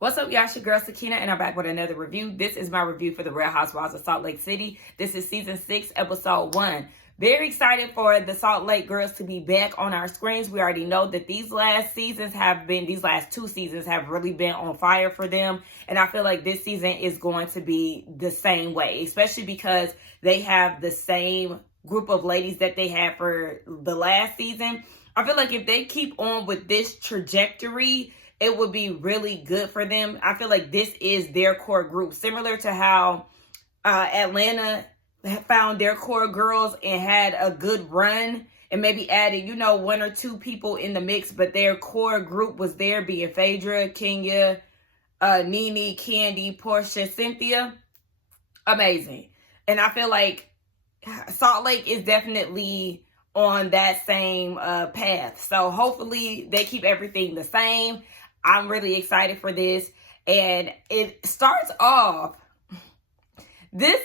What's up, y'all? It's your girl Sakina, and I'm back with another review. This is my review for the Real Housewives of Salt Lake City. This is season 6, episode 1. Very excited for the Salt Lake girls to be back on our screens. We already know that these last two seasons have really been on fire for them. And I feel like this season is going to be the same way, especially because they have the same group of ladies that they had for the last season. I feel like if they keep on with this trajectory, it would be really good for them. I feel like this is their core group, similar to how Atlanta found their core girls and had a good run and maybe added, one or two people in the mix, but their core group was there, being Phaedra, Kenya, Nene, Candy, Portia, Cynthia. Amazing. And I feel like Salt Lake is definitely on that same path. So hopefully they keep everything the same. I'm really excited for this. And this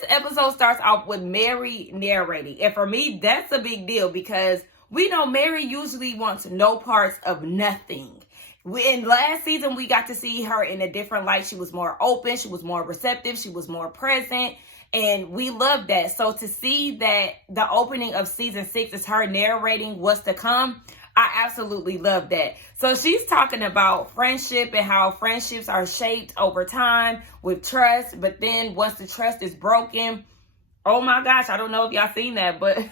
episode starts off with Mary narrating. And for me, that's a big deal because we know Mary usually wants no parts of nothing. In last season, we got to see her in a different light. She was more open. She was more receptive. She was more present. And we love that. So to see that the opening of season 6 is her narrating what's to come, I absolutely love that. So she's talking about friendship and how friendships are shaped over time with trust. But then once the trust is broken, oh my gosh, I don't know if y'all seen that, but a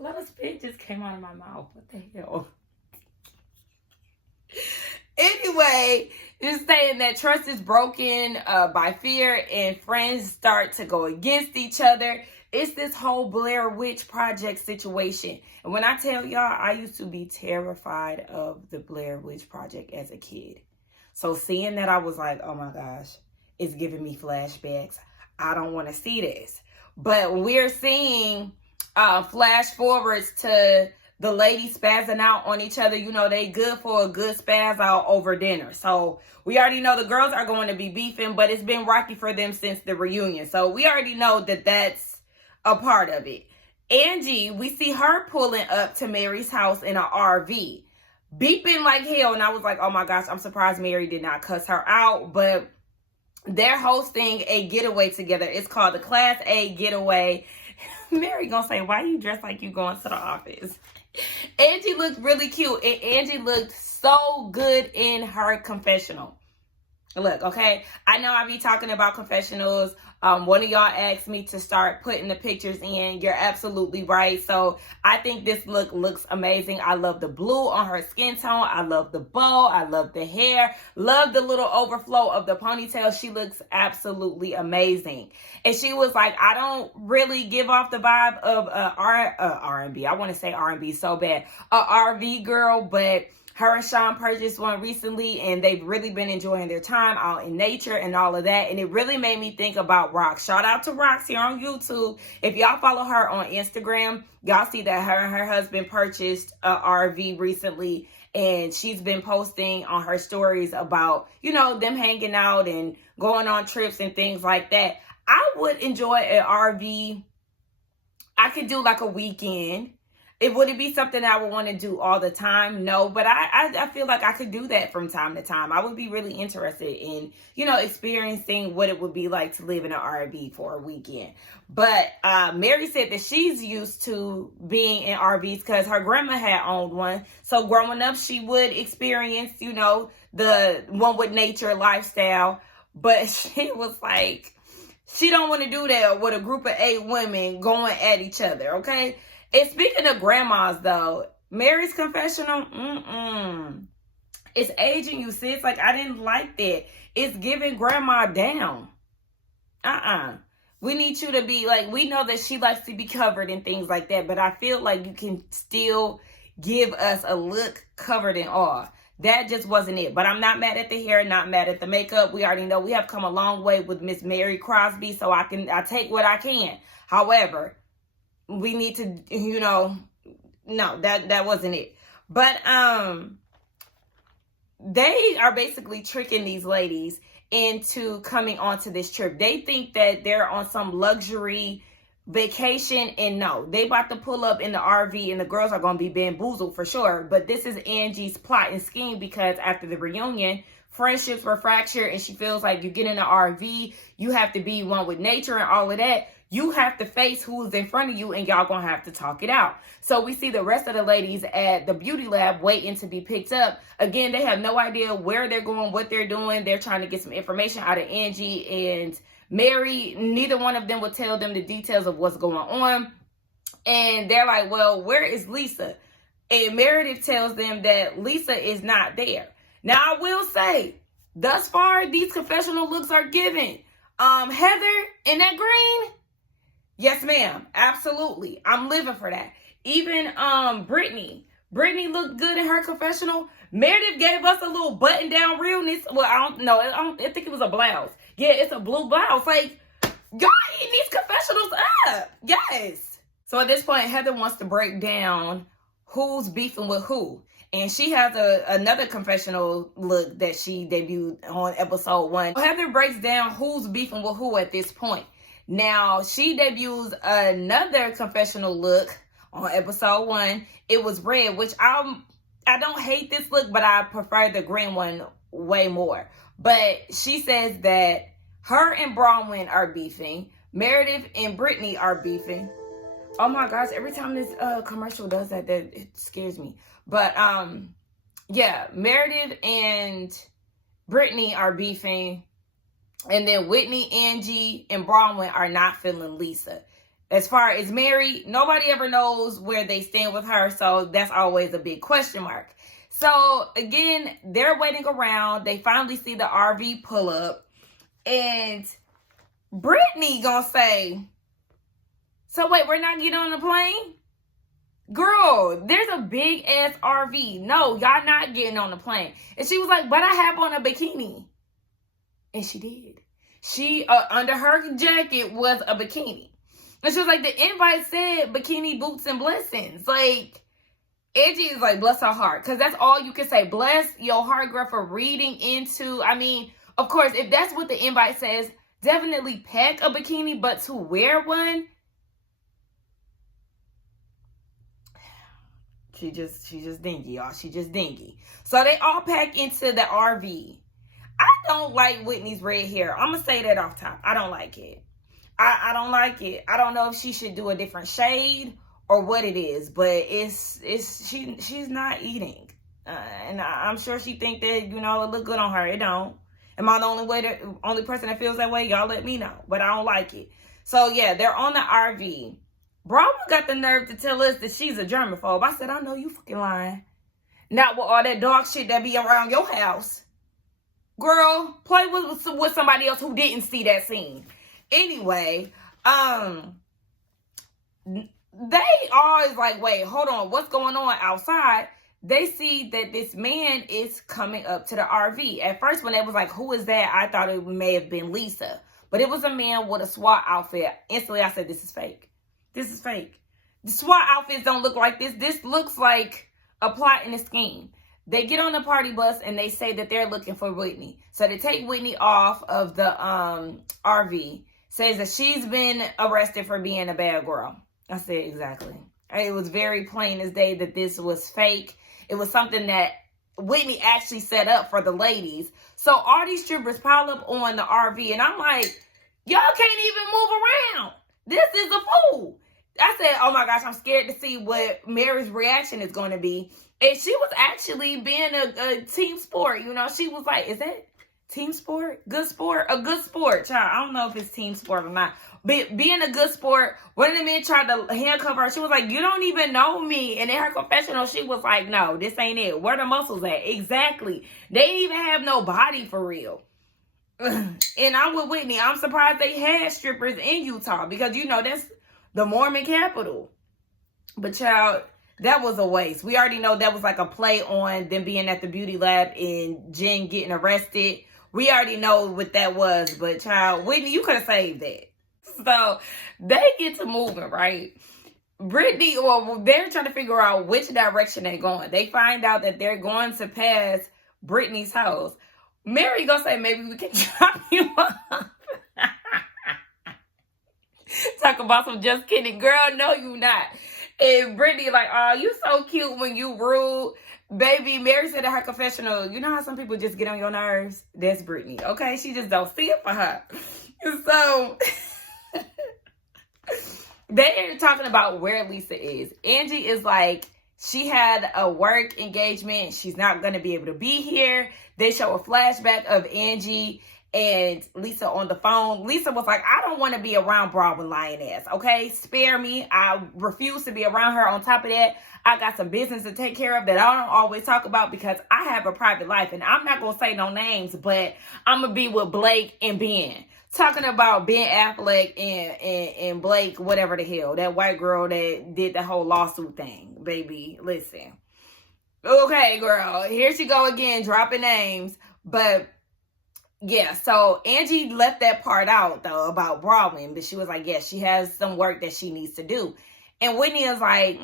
lot of spit just came out of my mouth. What the hell? Anyway, just saying that trust is broken by fear and friends start to go against each other. It's this whole Blair Witch Project situation. And when I tell y'all, I used to be terrified of the Blair Witch Project as a kid. So seeing that, I was like, oh my gosh, it's giving me flashbacks. I don't want to see this. But we're seeing flash forwards to the ladies spazzing out on each other. They good for a good spaz out over dinner. So we already know the girls are going to be beefing, but it's been rocky for them since the reunion. So we already know that that's a part of it. Angie, we see her pulling up to Mary's house in an RV, beeping like hell. And I was like, oh my gosh, I'm surprised Mary did not cuss her out. But they're hosting a getaway together. It's called the Class A Getaway. Mary gonna say, why you dressed like you going to the office? Angie looked really cute, and Angie looked so good in her confessional. Look, okay, I know I be talking about confessionals. One of y'all asked me to start putting the pictures in. You're absolutely right. So I think this look looks amazing. I love the blue on her skin tone. I love the bow. I love the hair. Love the little overflow of the ponytail. She looks absolutely amazing. And she was like, I don't really give off the vibe of R&B. I want to say R&B so bad. A RV girl, but her and Sean purchased one recently, and they've really been enjoying their time out in nature and all of that. And it really made me think about Rox. Shout out to Rox here on YouTube. If y'all follow her on Instagram, y'all see that her and her husband purchased a RV recently. And she's been posting on her stories about, them hanging out and going on trips and things like that. I would enjoy an RV. I could do like a weekend. Would it be something I would want to do all the time? No, but I feel like I could do that from time to time. I would be really interested in, experiencing what it would be like to live in an RV for a weekend. But Mary said that she's used to being in RVs because her grandma had owned one. So growing up, she would experience, the one with nature lifestyle. But she was like, she don't want to do that with a group of 8 women going at each other, okay? And speaking of grandmas, though, Mary's confessional, it's aging you, sis. Like, I didn't like that. It's giving grandma down. We need you to be, like, we know that she likes to be covered and things like that, but I feel like you can still give us a look covered in all. That just wasn't it. But I'm not mad at the hair, not mad at the makeup. We already know we have come a long way with Miss Mary Crosby, so I take what I can. However, we need to, no, that wasn't it. But they are basically tricking these ladies into coming onto this trip. They think that they're on some luxury vacation, and no, they about to pull up in the RV and the girls are going to be bamboozled for sure. But this is Angie's plot and scheme, because after the reunion, friendships were fractured and she feels like you get in the RV, you have to be one with nature and all of that. You have to face who's in front of you and y'all gonna have to talk it out. So we see the rest of the ladies at the beauty lab waiting to be picked up. Again, they have no idea where they're going, what they're doing. They're trying to get some information out of Angie and Mary. Neither one of them will tell them the details of what's going on. And they're like, well, where is Lisa? And Meredith tells them that Lisa is not there. Now, I will say, thus far, these confessional looks are given. Heather in that green, yes, ma'am. Absolutely. I'm living for that. Even Brittany looked good in her confessional. Meredith gave us a little button-down realness. Well, I don't know. I think it was a blouse. Yeah, it's a blue blouse. Like, y'all eating these confessionals up. Yes. So at this point, Heather wants to break down who's beefing with who. And she has another confessional look that she debuted on episode 1. Heather breaks down who's beefing with who at this point. Now, she debuts another confessional look on episode 1. It was red, which I don't hate this look, but I prefer the green one way more. But she says that her and Bronwyn are beefing. Meredith and Brittany are beefing. Oh my gosh, every time this commercial does that it scares me. But yeah, Meredith and Brittany are beefing. And then Whitney, Angie, and Bronwyn are not feeling Lisa. As far as Mary, nobody ever knows where they stand with her. So that's always a big question mark. So again, they're waiting around. They finally see the RV pull up. And Brittany gonna say, so wait, we're not getting on the plane? Girl, there's a big ass RV. No, y'all not getting on the plane. And she was like, but I have on a bikini. And she did. She, under her jacket was a bikini. And she was like, the invite said bikini, boots, and blessings. Like, Angie is like, bless her heart. Because that's all you can say. Bless your heart, girl, for reading into, I mean, of course, if that's what the invite says, definitely pack a bikini. But to wear one, she just dingy, y'all. She just dingy. So they all pack into the RV. I don't like Whitney's red hair. I'm going to say that off top. I don't like it. I don't like it. I don't know if she should do a different shade or what it is, but she's not eating. And I'm sure she think that, you know, it look good on her. It don't. Am I the only person that feels that way? Y'all let me know. But I don't like it. So yeah, they're on the RV. Bronwyn got the nerve to tell us that she's a germaphobe. I said, I know you fucking lying. Not with all that dog shit that be around your house. Girl, play with somebody else who didn't see that scene. Anyway, they always like, wait, hold on, what's going on outside? They see that this man is coming up to the RV. At first, when they was like, who is that? I thought it may have been Lisa. But it was a man with a SWAT outfit. Instantly, I said, this is fake. This is fake. The SWAT outfits don't look like this. This looks like a plot and a scheme. They get on the party bus and they say that they're looking for Whitney. So they take Whitney off of the RV. Says that she's been arrested for being a bad girl. I said, exactly. It was very plain as day that this was fake. It was something that Whitney actually set up for the ladies. So all these strippers pile up on the RV. And I'm like, y'all can't even move around. This is a fool. I said, oh my gosh, I'm scared to see what Mary's reaction is going to be. And she was actually being a team sport. You know, she was like, is that team sport? Good sport? A good sport, child. I don't know if it's team sport or not. But being a good sport, one of the men tried to handcuff her. She was like, you don't even know me. And in her confessional, she was like, no, this ain't it. Where the muscles at? Exactly. They didn't even have no body for real. And I'm with Whitney. I'm surprised they had strippers in Utah because, you know, that's the Mormon capital. But, child, that was a waste. We already know that was like a play on them being at the beauty lab and Jen getting arrested. We already know what that was. But, child, Whitney, you could have saved that. So, they get to moving, right? Brittany, or they're trying to figure out which direction they're going. They find out that they're going to pass Brittany's house. Mary gonna say, maybe we can drop you off. Talk about some just kidding. Girl, no, you not. And Brittany like, oh, you so cute when you rude. Baby, Mary said in her confessional, you know how some people just get on your nerves? That's Brittany, okay? She just don't see it for her. So, they're talking about where Lisa is. Angie is like, she had a work engagement. She's not going to be able to be here. They show a flashback of Angie and Lisa on the phone. Lisa was like, I don't want to be around Broadway lying ass, okay? Spare me. I refuse to be around her. On top of that, I got some business to take care of that I don't always talk about because I have a private life. And I'm not going to say no names, but I'm going to be with Blake and Ben. Talking about Ben Affleck and Blake, whatever the hell. That white girl that did the whole lawsuit thing. Baby, listen. Okay, girl. Here she go again, dropping names. But yeah, so Angie left that part out, though, about Broadway. But she was like, yes, she has some work that she needs to do. And Whitney is like,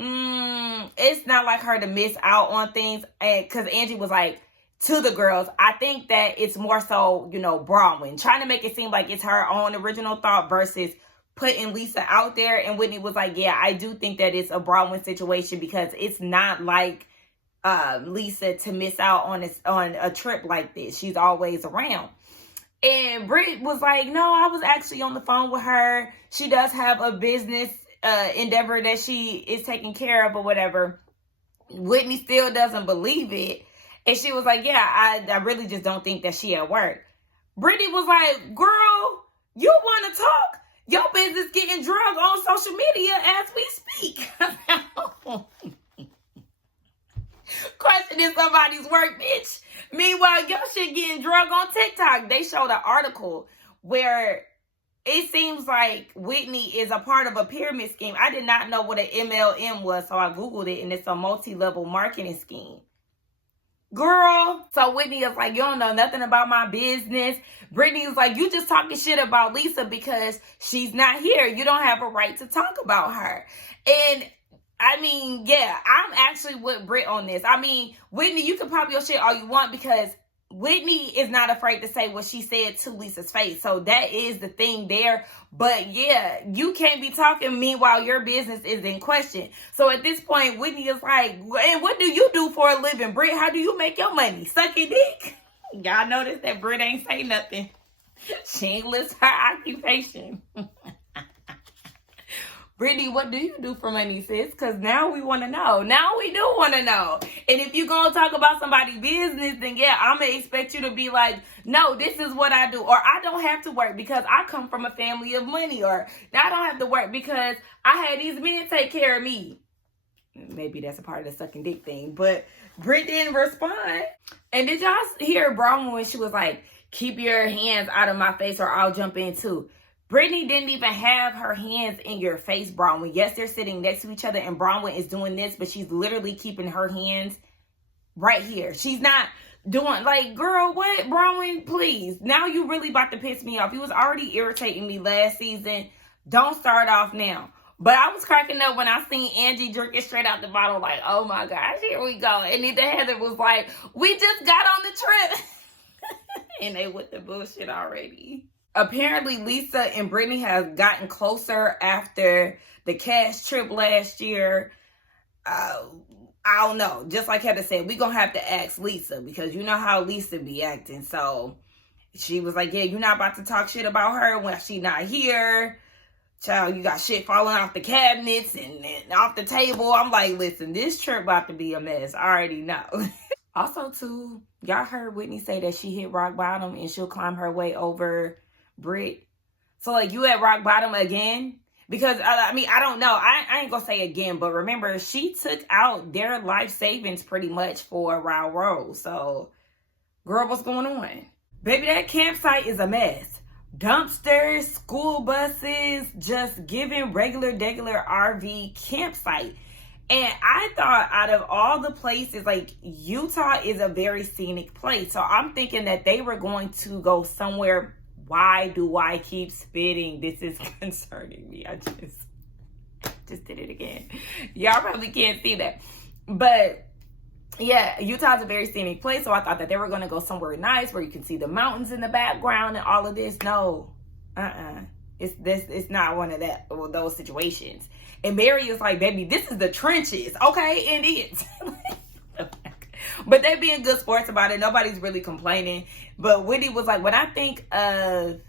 it's not like her to miss out on things. Because Angie was like, to the girls, I think that it's more so, Broadway. Trying to make it seem like it's her own original thought versus putting Lisa out there. And Whitney was like, yeah, I do think that it's a Broadway situation because it's not like Lisa to miss out on a trip like this. She's always around. And Britt was like, no, I was actually on the phone with her. She does have a business endeavor that she is taking care of or whatever. Whitney still doesn't believe it. And she was like, yeah, I really just don't think that she at work. Brittany was like, girl, you want to talk? Your business getting drugged on social media as we speak. Questioning somebody's work, bitch. Meanwhile, your shit getting drugged on TikTok. They showed an article where it seems like Whitney is a part of a pyramid scheme. I did not know what an MLM was, so I Googled it, and it's a multi-level marketing scheme. Girl, so Whitney is like, you don't know nothing about my business. Brittany is like, you just talking shit about Lisa because she's not here. You don't have a right to talk about her. And I mean, yeah, I'm actually with Britt on this. I mean, Whitney, you can pop your shit all you want because Whitney is not afraid to say what she said to Lisa's face. So that is the thing there. But yeah, you can't be talking meanwhile your business is in question. So at this point, Whitney is like, and what do you do for a living, Britt? How do you make your money? Sucking dick? Y'all notice that Britt ain't say nothing. She ain't list her occupation. Brittany, what do you do for money, sis? Because now we want to know. Now we do want to know. And if you're going to talk about somebody's business, then yeah, I'm going to expect you to be like, no, this is what I do. Or I don't have to work because I come from a family of money. Or I don't have to work because I had these men take care of me. Maybe that's a part of the sucking dick thing. But Britt didn't respond. And did y'all hear Brown when she was like, keep your hands out of my face or I'll jump in too? Brittany didn't even have her hands in your face, Bronwyn. Yes, they're sitting next to each other and Bronwyn is doing this, but she's literally keeping her hands right here. She's not doing, like, girl, what, Bronwyn, please. Now you really about to piss me off. You was already irritating me last season. Don't start off now. But I was cracking up when I seen Angie drinking straight out the bottle, like, oh my gosh, here we go. And then Heather was like, we just got on the trip. And they with the bullshit already. Apparently, Lisa and Brittany have gotten closer after the cash trip last year. I don't know. Just like Heather said, we're going to have to ask Lisa because you know how Lisa be acting. So she was like, yeah, you're not about to talk shit about her when she's not here. Child, you got shit falling off the cabinets and off the table. I'm like, listen, this trip about to be a mess. I already know. Also, too, y'all heard Whitney say that she hit rock bottom and she'll climb her way over Britt. So, like, you at rock bottom again? Because, I mean, I don't know. I ain't gonna say again, but remember, she took out their life savings pretty much for Round Road. So, girl, what's going on? Baby, that campsite is a mess. Dumpsters, school buses, just giving regular RV campsite. And I thought out of all the places, like, Utah is a very scenic place. So I'm thinking that they were going to go somewhere. Why do I keep spitting? This is concerning me. I just did it again. Y'all probably can't see that. But yeah, Utah's a very scenic place. So I thought that they were going to go somewhere nice where you can see the mountains in the background and all of this. No. It's not one of those situations. And Mary is like, baby, this is the trenches, okay? And it is. But they being good sports about it. Nobody's really complaining. But Whitney was like, when I think of,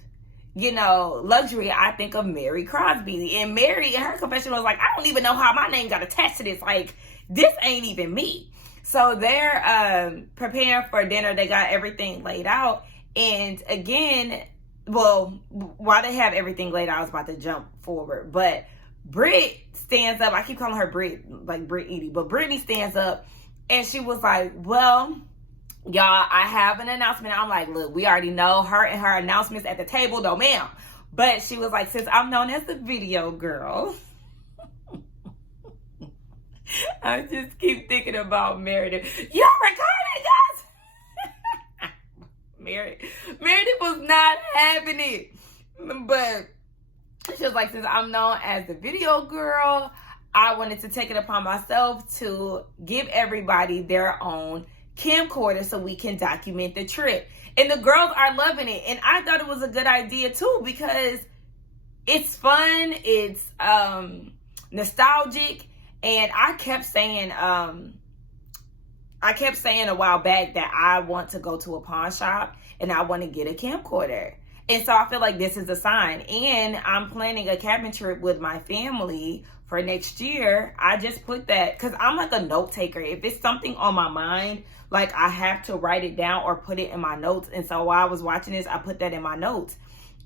luxury, I think of Mary Crosby. And Mary, in her confession, was like, I don't even know how my name got attached to this. Like, this ain't even me. So they're preparing for dinner. They got everything laid out. And again, well, while they have everything laid out, I was about to jump forward. But Britt stands up. I keep calling her Britt, like Britt Edie. But Brittany stands up. And she was like, well, y'all, I have an announcement. I'm like, look, we already know her and her announcements at the table. No, ma'am. But she was like, since I'm known as the video girl, I just keep thinking about Meredith. You're recording, guys. Meredith was not having it. But she was like, since I'm known as the video girl, I wanted to take it upon myself to give everybody their own camcorder so we can document the trip. And the girls are loving it. And I thought it was a good idea too, because it's fun, it's nostalgic. And I kept saying a while back that I want to go to a pawn shop and I want to get a camcorder. And so I feel like this is a sign. And I'm planning a cabin trip with my family for next year. I just put that because I'm like a note taker. If it's something on my mind, like I have to write it down or put it in my notes. And so while I was watching this, I put that in my notes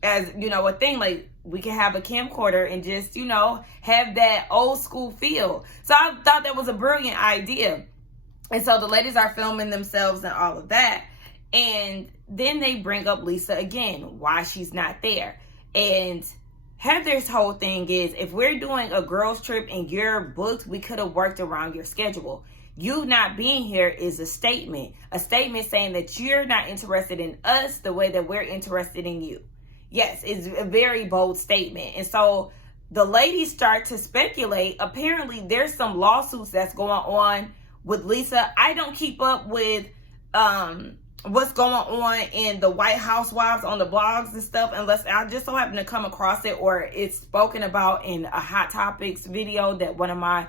as, a thing. Like we can have a camcorder and just, have that old school feel. So I thought that was a brilliant idea. And so the ladies are filming themselves and all of that. And then they bring up Lisa again, why she's not there. And Heather's whole thing is, if we're doing a girls trip and you're booked, we could have worked around your schedule. You not being here is a statement saying that you're not interested in us the way that we're interested in you. Yes, it's a very bold statement. And so the ladies start to speculate. Apparently there's some lawsuits that's going on with Lisa. I don't keep up with what's going on in the White Housewives on the blogs and stuff, unless I just so happen to come across it or it's spoken about in a Hot Topics video that one of my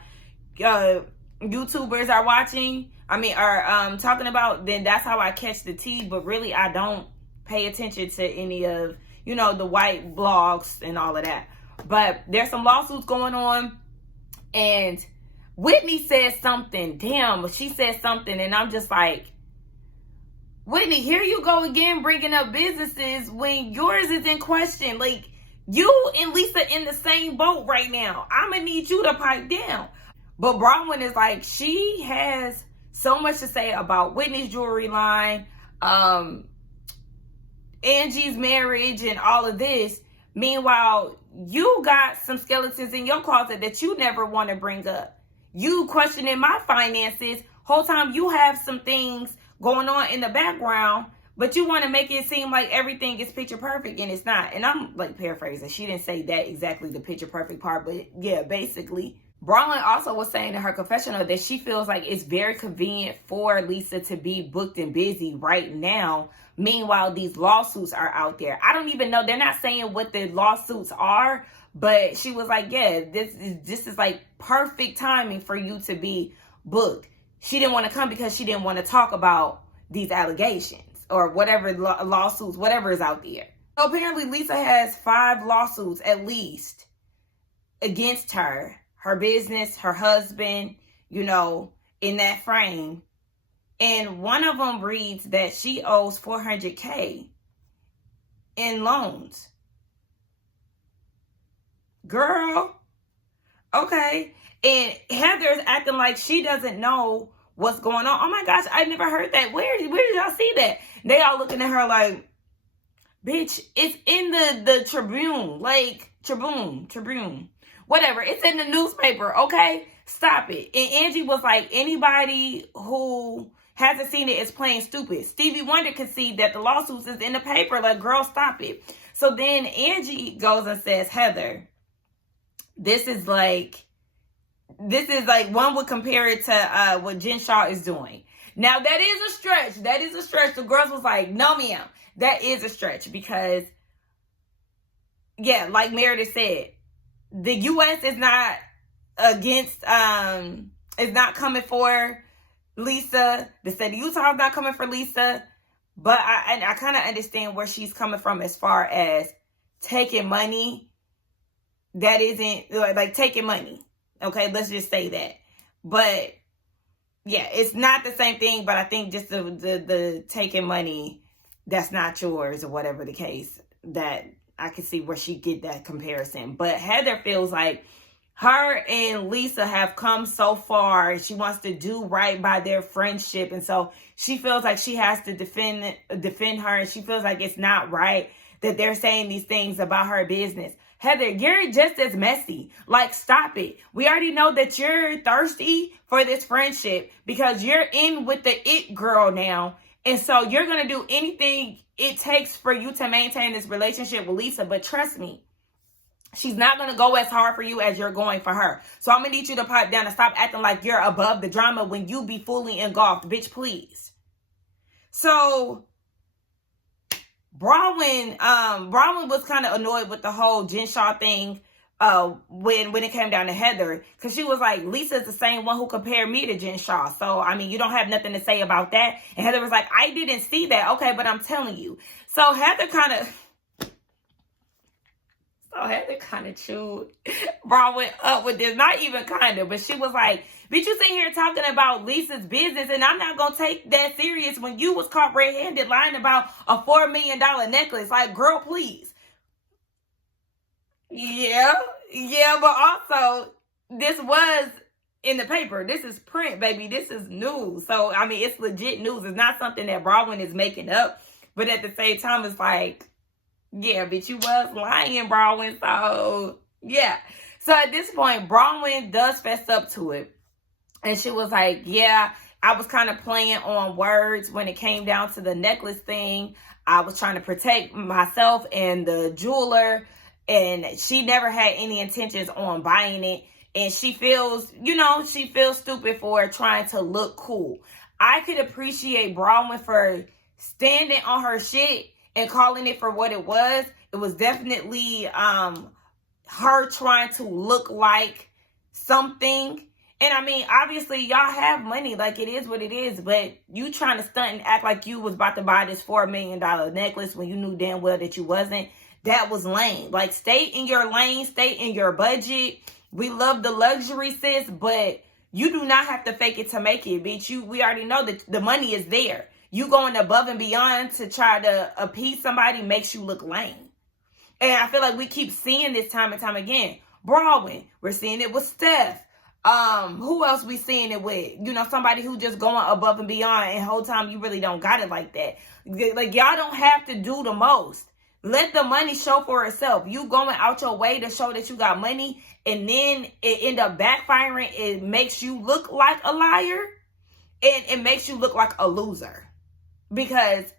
YouTubers are watching. Are talking about. Then that's how I catch the tea. But really, I don't pay attention to any of the white blogs and all of that. But there's some lawsuits going on, and Whitney said something. Damn, she said something, and I'm just like, Whitney, here you go again bringing up businesses when yours is in question. Like, you and Lisa in the same boat right now. I'm going to need you to pipe down. But Bronwyn is like, she has so much to say about Whitney's jewelry line, Angie's marriage, and all of this. Meanwhile, you got some skeletons in your closet that you never want to bring up. You questioning my finances. Whole time you have some things going on in the background, but you want to make it seem like everything is picture perfect, and it's not. And I'm like paraphrasing. She didn't say that exactly, the picture perfect part, but yeah, basically. Bronwyn also was saying in her confessional that she feels like it's very convenient for Lisa to be booked and busy right now. Meanwhile, these lawsuits are out there. I don't even know. They're not saying what the lawsuits are, but she was like, yeah, this is like perfect timing for you to be booked. She didn't want to come because she didn't want to talk about these allegations or whatever lawsuits, whatever is out there. So apparently Lisa has 5 lawsuits at least against her business, her husband, in that frame. And one of them reads that she owes $400K in loans. Girl, okay. And Heather's acting like she doesn't know what's going on. Oh my gosh, I never heard that. Where did y'all see that? They all looking at her like, bitch, it's in the Tribune. Like, Tribune. Whatever. It's in the newspaper, okay? Stop it. And Angie was like, anybody who hasn't seen it is playing stupid. Stevie Wonder could see that the lawsuits is in the paper. Like, girl, stop it. So then Angie goes and says, Heather, this is like one would compare it to what Jen Shaw is doing. Now, that is a stretch. The girls was like, no, ma'am. That is a stretch because yeah, like Meredith said, the U.S. is not against, is not coming for Lisa. The state of Utah is not coming for Lisa. But I kind of understand where she's coming from as far as taking money that isn't, like taking money. Okay, let's just say that. But yeah, it's not the same thing, but I think just the taking money that's not yours or whatever the case, that I can see where she get that comparison. But Heather feels like her and Lisa have come so far. She wants to do right by their friendship. And so she feels like she has to defend her. And she feels like it's not right that they're saying these things about her business. Heather, you're just as messy. Like, stop it. We already know that you're thirsty for this friendship because you're in with the it girl now. And so you're going to do anything it takes for you to maintain this relationship with Lisa. But trust me, she's not going to go as hard for you as you're going for her. So I'm going to need you to pipe down and stop acting like you're above the drama when you be fully engulfed. Bitch, please. So Bronwyn was kind of annoyed with the whole Jen Shaw thing when it came down to Heather, because she was like, Lisa's the same one who compared me to Jen Shaw. So, I mean, you don't have nothing to say about that. And Heather was like, I didn't see that. Okay, but I'm telling you. So Heather kind of chewed Bronwyn up with this. Not even kind of, but she was like, bitch, you sitting here talking about Lisa's business, and I'm not going to take that serious when you was caught red-handed lying about a $4 million necklace. Like, girl, please. Yeah, but also, this was in the paper. This is print, baby. This is news. So, I mean, it's legit news. It's not something that Bronwyn is making up. But at the same time, it's like, yeah, bitch, you was lying, Bronwyn. So, yeah. So, at this point, Bronwyn does fess up to it. And she was like, yeah, I was kind of playing on words when it came down to the necklace thing. I was trying to protect myself and the jeweler. And she never had any intentions on buying it. And she feels stupid for trying to look cool. I could appreciate Bronwyn for standing on her shit and calling it for what it was. It was definitely her trying to look like something. And I mean, obviously, y'all have money. Like, it is what it is. But you trying to stunt and act like you was about to buy this $4 million necklace when you knew damn well that you wasn't. That was lame. Like, stay in your lane. Stay in your budget. We love the luxury, sis. But you do not have to fake it to make it, bitch. We already know that the money is there. You going above and beyond to try to appease somebody makes you look lame. And I feel like we keep seeing this time and time again. Bronwyn, we're seeing it with Steph. Who else we seeing it with? You know, somebody who just going above and beyond, and the whole time you really don't got it like that. Like, y'all don't have to do the most. Let the money show for itself. You going out your way to show that you got money, and then it end up backfiring. It makes you look like a liar, and it makes you look like a loser. Because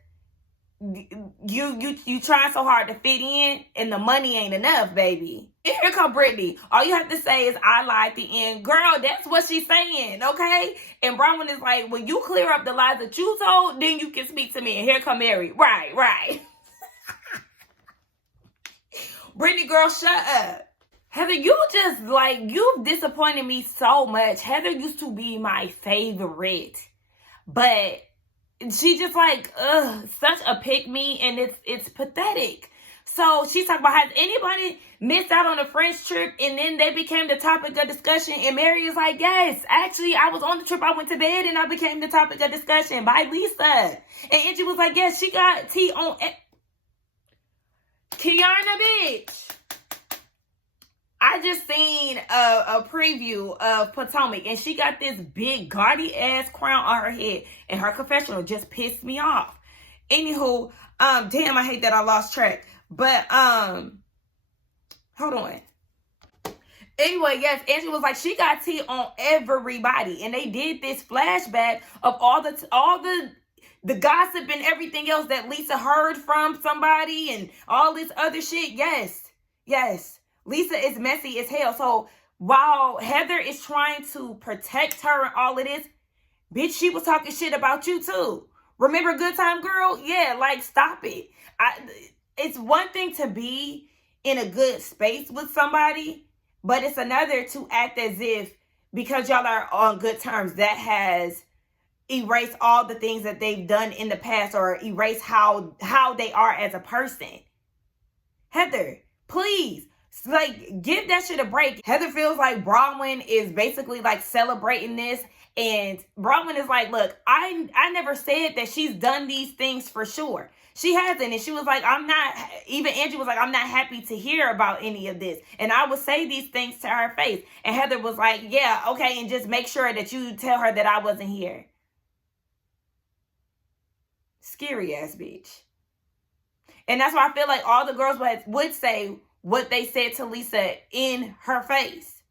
you trying so hard to fit in, and the money ain't enough, baby. And here come Brittany. All you have to say is, I lied at the end. Girl, that's what she's saying, okay? And Bronwyn is like, when you clear up the lies that you told, then you can speak to me. And here come Mary. Right. Brittany, girl, shut up. Heather, you've disappointed me so much. Heather used to be my favorite. But she just such a pick-me, and it's pathetic. So she talked about, has anybody missed out on a French trip and then they became the topic of discussion? And Mary is like, yes, actually, I was on the trip. I went to bed and I became the topic of discussion by Lisa. And Angie was like, yes, she got tea on Kiana, bitch. I just seen a preview of Potomac, and she got this big gaudy ass crown on her head, and her confessional just pissed me off. Anywho, damn, I hate that I lost track. But hold on. Anyway, yes, Angie was like, she got tea on everybody, and they did this flashback of all the gossip and everything else that Lisa heard from somebody and all this other shit. Yes. Lisa is messy as hell. So while Heather is trying to protect her and all of this, bitch, she was talking shit about you too. Remember Good Time Girl? Yeah, like, stop it. It's one thing to be in a good space with somebody, but it's another to act as if because y'all are on good terms, that has erased all the things that they've done in the past or erase how they are as a person. Heather, please, like, give that shit a break. Heather feels like Bronwyn is basically like celebrating this, and Bronwyn is like, look, I never said that she's done these things for sure. She hasn't. And she was like, even Angie was like, I'm not happy to hear about any of this. And I would say these things to her face. And Heather was like, yeah, okay. And just make sure that you tell her that I wasn't here. Scary ass bitch. And that's why I feel like all the girls would say what they said to Lisa in her face.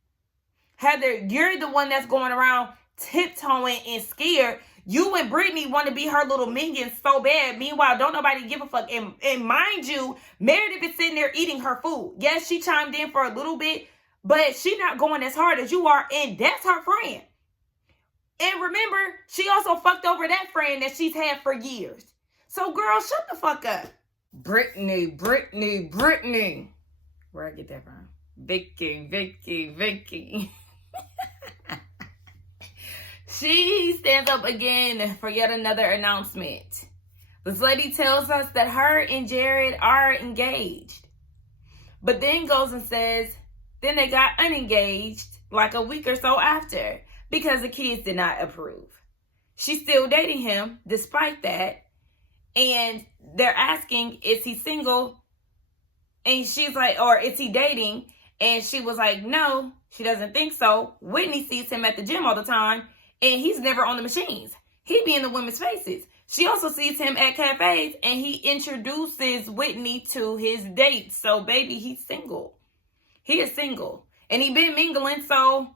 Heather, you're the one that's going around tiptoeing and scared. You and Brittany want to be her little minions so bad. Meanwhile, don't nobody give a fuck. And mind you, Meredith is sitting there eating her food. Yes, she chimed in for a little bit, but she's not going as hard as you are. And that's her friend. And remember, she also fucked over that friend that she's had for years. So, girl, shut the fuck up. Brittany. Where I get that from? Vicky. She stands up again for yet another announcement. This lady tells us that her and Jared are engaged. But then goes and says, then they got unengaged like a week or so after because the kids did not approve. She's still dating him despite that. And they're asking, is he single? And she's like, or is he dating? And she was like, no, she doesn't think so. Whitney sees him at the gym all the time. And he's never on the machines. He be in the women's faces. She also sees him at cafes and he introduces Whitney to his dates. So, baby, he's single. He is single. And he been mingling, so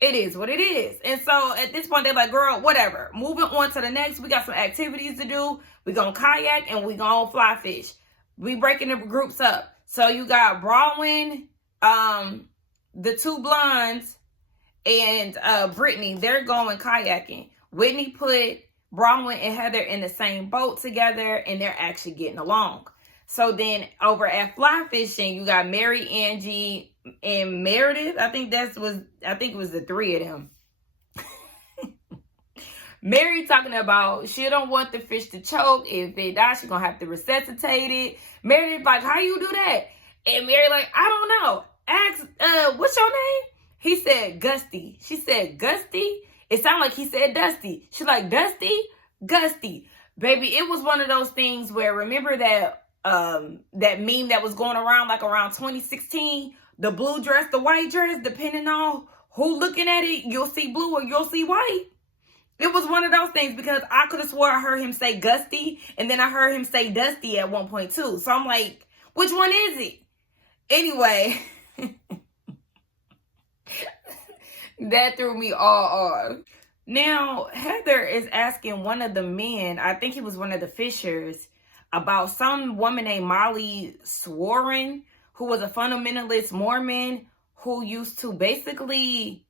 it is what it is. And so, at this point, they're like, girl, whatever. Moving on to the next. We got some activities to do. We gonna kayak and we gonna fly fish. We breaking the groups up. So, you got Bronwyn, the two blondes, and Brittany, they're going kayaking. Whitney put Bronwyn and Heather in the same boat together, and they're actually getting along. So then over at fly fishing, you got Mary, Angie, and Meredith. I think it was the three of them. Mary talking about she don't want the fish to choke. If it dies, she's gonna have to resuscitate it. Meredith like, how you do that? And Mary like, I don't know. Ask, what's your name? He said Gusty. She said Gusty. It sounded like he said Dusty. She's like, Dusty? Gusty. Baby, it was one of those things where, remember that that meme that was going around like around 2016? The blue dress, the white dress, depending on who looking at it, you'll see blue or you'll see white. It was one of those things because I could have swore I heard him say Gusty and then I heard him say Dusty at one point too. So I'm like, which one is it? Anyway, that threw me all off. Now, Heather is asking one of the men, I think he was one of the fishers, about some woman named Molly Swarin, who was a fundamentalist Mormon who used to basically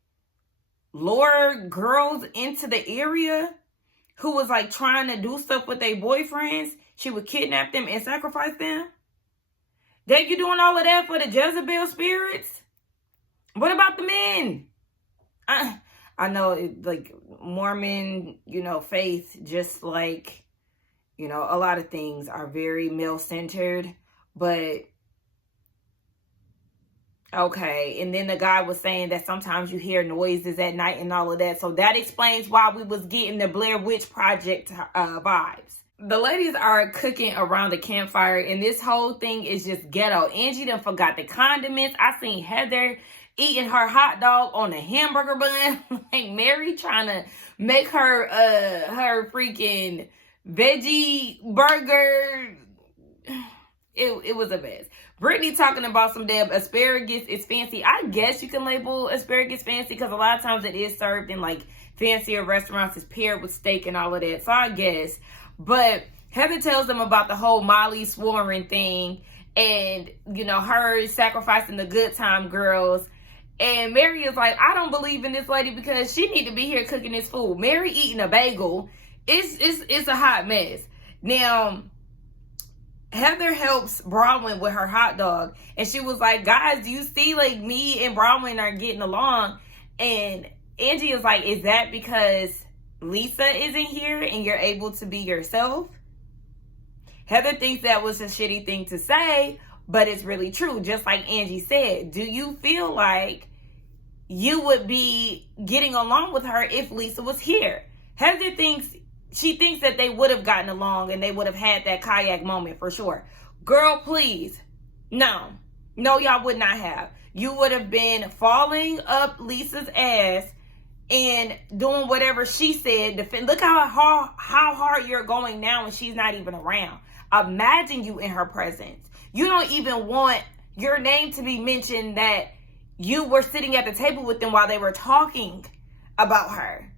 lure girls into the area, who was like trying to do stuff with their boyfriends. She would kidnap them and sacrifice them. Dave, you doing all of that for the Jezebel spirits? What about the men? I know, like, Mormon, faith, just like, a lot of things are very male-centered, but okay. And then the guy was saying that sometimes you hear noises at night and all of that, so that explains why we was getting the Blair Witch Project vibes. The ladies are cooking around the campfire, and this whole thing is just ghetto. Angie done forgot the condiments. I seen Heather eating her hot dog on a hamburger bun. Like Mary trying to make her her freaking veggie burger. It was a mess. Brittany talking about some damn asparagus is fancy. I guess you can label asparagus fancy because a lot of times it is served in like fancier restaurants. It's paired with steak and all of that. So I guess. But Heather tells them about the whole Molly Swarin thing and, her sacrificing the good time girls. And Mary is like, I don't believe in this lady because she need to be here cooking this food. Mary eating a bagel. It's a hot mess. Now, Heather helps Bronwyn with her hot dog. And she was like, guys, do you see like me and Bronwyn are getting along? And Angie is like, is that because Lisa isn't here and you're able to be yourself? Heather thinks that was a shitty thing to say, but it's really true. Just like Angie said, do you feel like you would be getting along with her if Lisa was here? Heather thinks that they would have gotten along and they would have had that kayak moment for sure. Girl, please. No, y'all would not have. You would have been falling up Lisa's ass and doing whatever she said. Look how hard you're going now when she's not even around. Imagine you in her presence. You don't even want your name to be mentioned that you were sitting at the table with them while they were talking about her.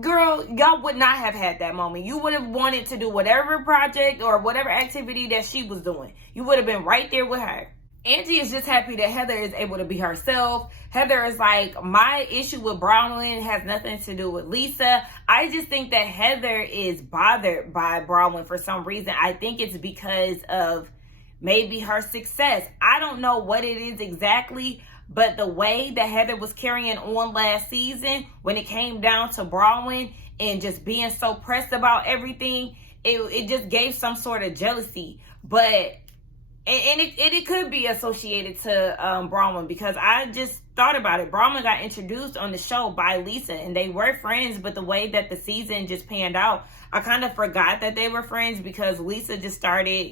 Girl, y'all would not have had that moment. You would have wanted to do whatever project or whatever activity that she was doing. You would have been right there with her. Angie is just happy that Heather is able to be herself. Heather is like, my issue with Bronwyn has nothing to do with Lisa. I just think that Heather is bothered by Bronwyn for some reason. I think it's because of maybe her success. I don't know what it is exactly, but the way that Heather was carrying on last season when it came down to Bronwyn and just being so pressed about everything, it just gave some sort of jealousy. But it could be associated to Bronwyn, because I just thought about it. Bronwyn got introduced on the show by Lisa and they were friends, but the way that the season just panned out, I kind of forgot that they were friends because Lisa just started,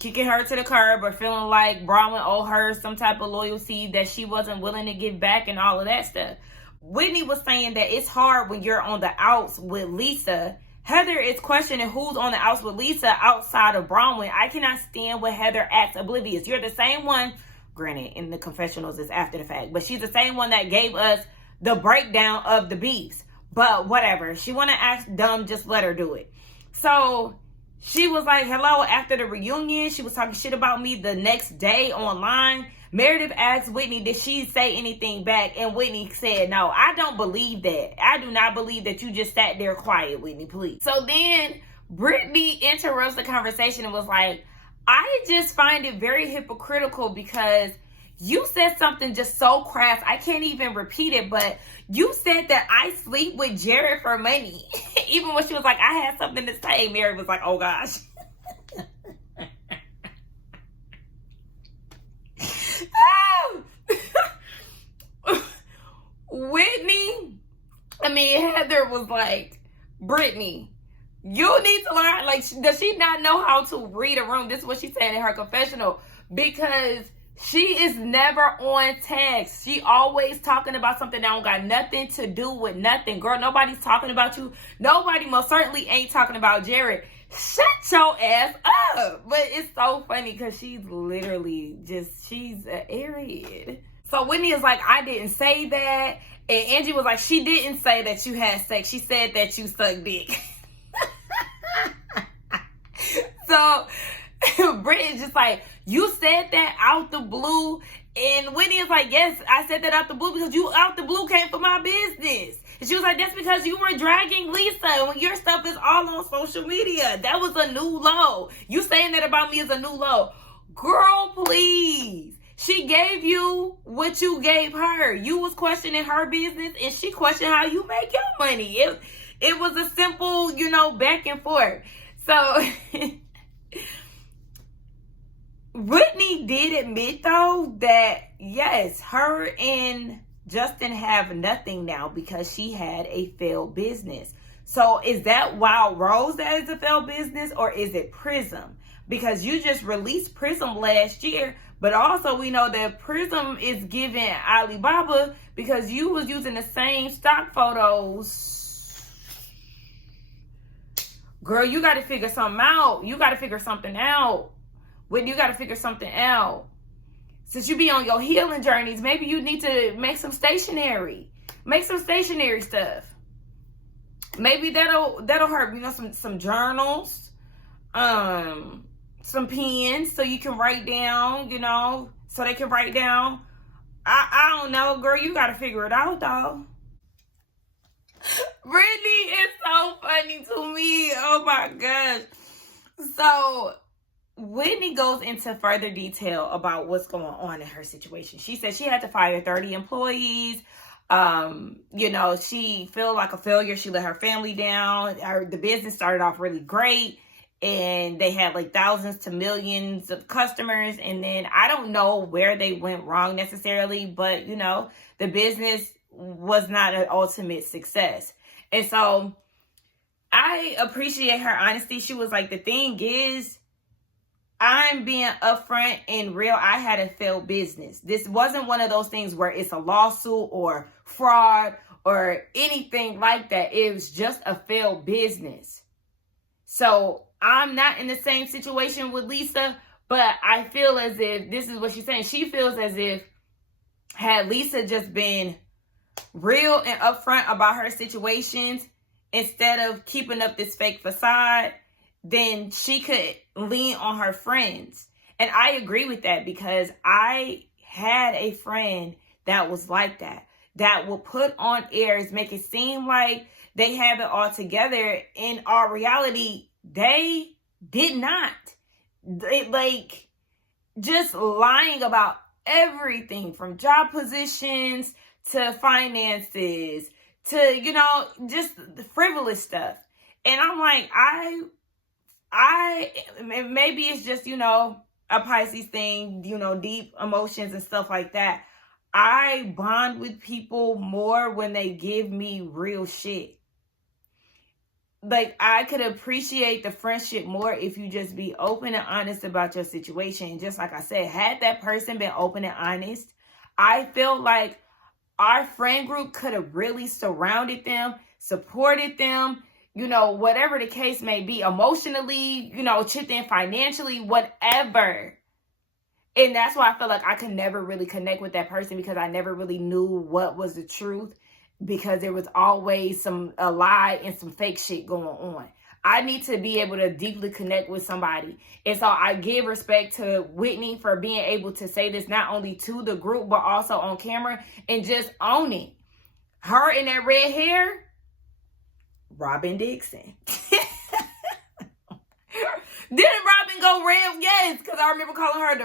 kicking her to the curb or feeling like Bronwyn owed her some type of loyalty that she wasn't willing to give back and all of that stuff. Whitney was saying that it's hard when you're on the outs with Lisa. Heather is questioning who's on the outs with Lisa outside of Bronwyn. I cannot stand when Heather acts oblivious. You're the same one, granted, in the confessionals is after the fact, but she's the same one that gave us the breakdown of the beefs. But whatever. She want to act dumb, just let her do it. So she was like, hello, after the reunion, she was talking shit about me the next day online. Meredith asked Whitney, did she say anything back? And Whitney said, no, I don't believe that. I do not believe that you just sat there quiet, Whitney, please. So then Brittany interrupts the conversation and was like, I just find it very hypocritical because you said something just so crass. I can't even repeat it, but you said that I sleep with Jared for money. Even when she was like, I had something to say, Mary was like, oh gosh. Heather was like, Brittany, you need to learn. Like, does she not know how to read a room? This is what she's saying in her confessional, because she is never on text. She always talking about something that don't got nothing to do with nothing. Girl, nobody's talking about you. Nobody most certainly ain't talking about Jared. Shut your ass up. But it's so funny because she's literally she's an airhead. So Whitney is like, I didn't say that. And Angie was like, she didn't say that you had sex. She said that you sucked dick. So Brittany's just like, you said that out the blue. And Whitney is like, yes, I said that out the blue because you out the blue came for my business. And she was like, that's because you were dragging Lisa when your stuff is all on social media. That was a new low. You saying that about me is a new low. Girl, please. She gave you what you gave her. You was questioning her business and she questioned how you make your money. It was a simple, back and forth. So Whitney did admit, though, that yes, her and Justin have nothing now because she had a failed business. So is that Wild Rose that is a failed business, or is it Prism? Because you just released Prism last year, but also we know that Prism is giving Alibaba because you was using the same stock photos. Girl, you got to figure something out. You got to figure something out. When you got to figure something out. Since you be on your healing journeys, maybe you need to make some stationery. Make some stationery stuff. Maybe that'll help. Some journals, some pens so you can write down, so they can write down. I don't know, girl. You got to figure it out, though. Brittany is so funny to me. Oh my gosh. So Whitney goes into further detail about what's going on in her situation. She said she had to fire 30 employees. She felt like a failure. She let her family down. The business started off really great, and they had like thousands to millions of customers. And then I don't know where they went wrong necessarily, but the business was not an ultimate success. And so I appreciate her honesty. She was like, the thing is, I'm being upfront and real. I had a failed business. This wasn't one of those things where it's a lawsuit or fraud or anything like that. It was just a failed business. So I'm not in the same situation with Lisa, but I feel as if, this is what she's saying, she feels as if had Lisa just been real and upfront about her situations instead of keeping up this fake facade, then she could lean on her friends. And I agree with that, because I had a friend that was like that would put on airs, make it seem like they have it all together. In all reality, they did not. Just lying about everything from job positions to finances to, just the frivolous stuff. And I'm like, maybe it's just, a Pisces thing, deep emotions and stuff like that. I bond with people more when they give me real shit. Like, I could appreciate the friendship more if you just be open and honest about your situation. And just like I said, had that person been open and honest, I feel like our friend group could have really surrounded them, supported them, whatever the case may be, emotionally, chipped in financially, whatever. And that's why I feel like I could never really connect with that person, because I never really knew what was the truth, because there was always a lie and some fake shit going on. I need to be able to deeply connect with somebody. And so I give respect to Whitney for being able to say this not only to the group, but also on camera and just own it. Her in that red hair, Robin Dixon. Didn't Robin go red? Yes, because I remember calling her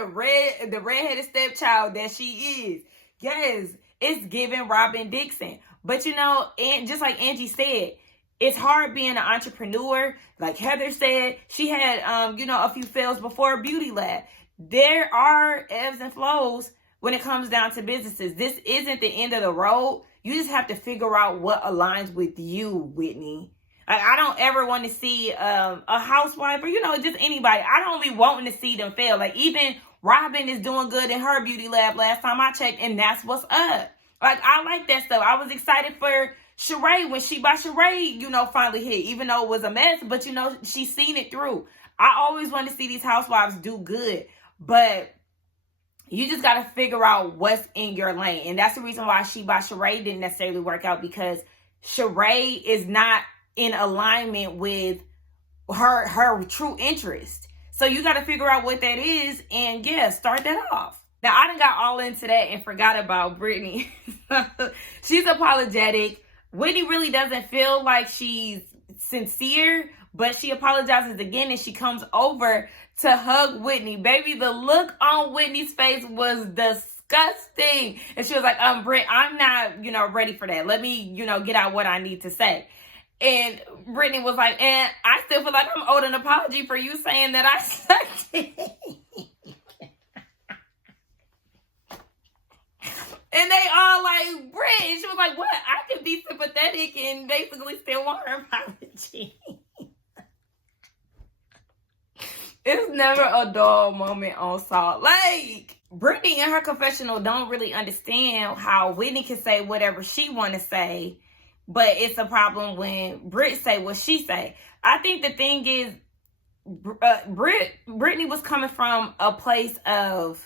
the redheaded stepchild that she is. Yes, it's giving Robin Dixon. But and just like Angie said, it's hard being an entrepreneur. Like Heather said, she had a few fails before Beauty Lab. There are ebbs and flows when it comes down to businesses. This isn't the end of the road. You just have to figure out what aligns with you, Whitney. I don't ever want to see a housewife or, just anybody. I don't be wanting to see them fail. Like, even Robin is doing good in her beauty lab last time I checked, and that's what's up. Like, I like that stuff. I was excited for Sheree when She by Sheree, finally hit, even though it was a mess, but, she's seen it through. I always want to see these housewives do good, but you just got to figure out what's in your lane. And that's the reason why She by Sheree didn't necessarily work out, because Sheree is not in alignment with her true interest. So you got to figure out what that is and start that off. Now, I done got all into that and forgot about Brittany. She's apologetic. Whitney really doesn't feel like she's sincere, but she apologizes again and she comes over to hug Whitney. Baby, the look on Whitney's face was disgusting. And she was like, Britt, I'm not, ready for that. Let me, get out what I need to say. And Brittany was like, and I still feel like I'm owed an apology for you saying that I sucked it. And they all like, Britt. And she was like, what? I can be sympathetic and basically still want her apology. It's never a dull moment on Salt. Like, Brittany in her confessional don't really understand how Whitney can say whatever she want to say, but it's a problem when Britt say what she say. I think the thing is, Brittany was coming from a place of,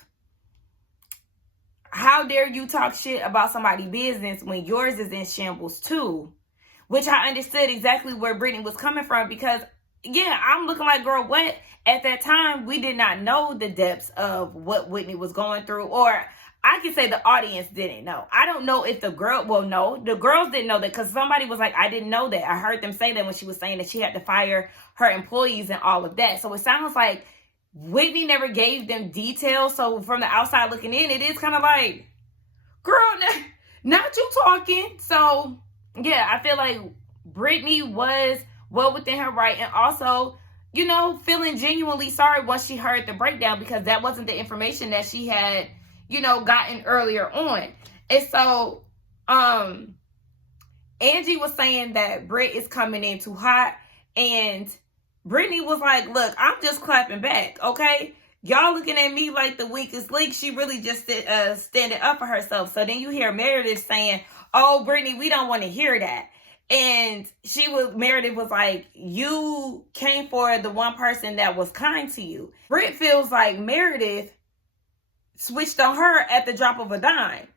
how dare you talk shit about somebody's business when yours is in shambles too? Which I understood exactly where Brittany was coming from, because, I'm looking like, girl, what? At that time, we did not know the depths of what Whitney was going through, or I can say the audience didn't know. I don't know if the girls didn't know that, because somebody was like, I didn't know that. I heard them say that when she was saying that she had to fire her employees and all of that. So it sounds like Whitney never gave them details. So from the outside looking in, it is kind of like, girl, not you talking. So yeah, I feel like Brittany was well within her right, and also, you know, feeling genuinely sorry once she heard the breakdown, because that wasn't the information that she had, you know, gotten earlier on. And so Angie was saying that Britt is coming in too hot, and Brittany was like, look, I'm just clapping back, okay? Y'all looking at me like the weakest link. She really just standing up for herself. So then you hear Meredith saying, oh, Brittany, we don't want to hear that. And Meredith was like, you came for the one person that was kind to you. Britt feels like Meredith switched on her at the drop of a dime,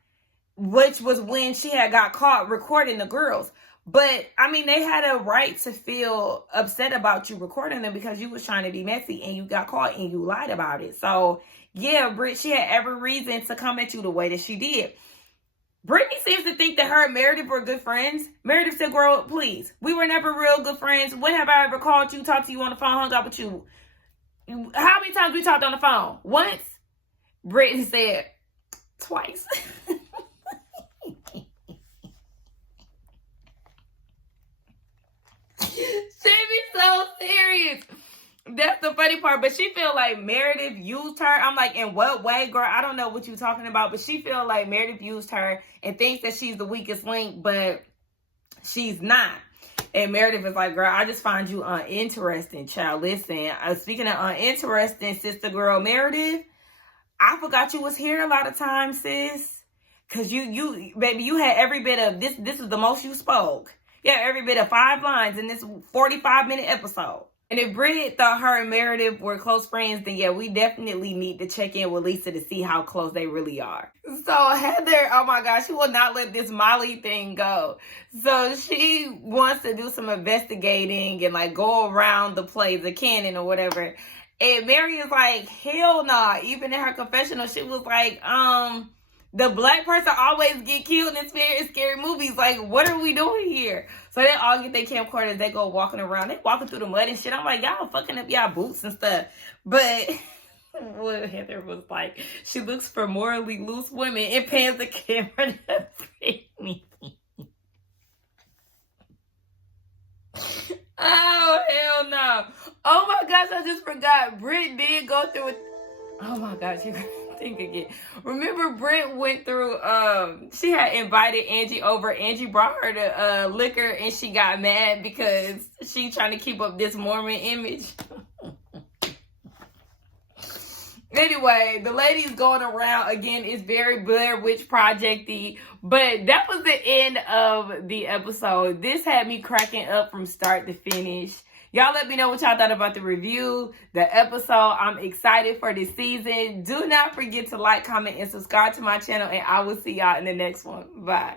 which was when she had got caught recording the girls. But, I mean, they had a right to feel upset about you recording them because you was trying to be messy and you got caught and you lied about it. So, yeah, Britt, she had every reason to come at you the way that she did. Brittany seems to think that her and Meredith were good friends. Meredith said, girl, please, we were never real good friends. When have I ever called you, talked to you on the phone, hung out with you? How many times we talked on the phone? Once? Brittany said, twice. She be so serious. That's the funny part. But she feel like Meredith used her. I'm like, in what way, girl? I don't know what you're talking about. But she feel like Meredith used her and thinks that she's the weakest link, but she's not. And Meredith is like, girl, I just find you uninteresting, child. Listen, speaking of uninteresting, sister girl Meredith, I forgot you was here a lot of times, sis. Because baby, you had every bit of this. This is the most you spoke. Yeah, every bit of 5 lines in this 45-minute episode. And if Britt thought her and Meredith were close friends, then yeah, we definitely need to check in with Lisa to see how close they really are. So Heather, oh my gosh, she will not let this Molly thing go. So she wants to do some investigating and like go around the place, the canon or whatever. And Mary is like, hell nah. Even in her confessional, she was like, the black person always get killed in scary movies. Like, what are we doing here? So they all get their camcorders. They go walking around. They walking through the mud and shit. I'm like, y'all fucking up y'all boots and stuff. But what Heather was like, she looks for morally loose women and pans the camera to Brittany. Oh, hell no. Oh my gosh, I just forgot. Britt did go through it. Oh my gosh, you think again. Remember, Britt went through, she had invited Angie over. Angie brought her to liquor and she got mad because she trying to keep up this Mormon image. Anyway, the ladies going around again is very Blair Witch Project-y, but that was the end of the episode. This had me cracking up from start to finish. Y'all let me know what y'all thought about the review, the episode. I'm excited for this season. Do not forget to like, comment, and subscribe to my channel, and I will see y'all in the next one. Bye.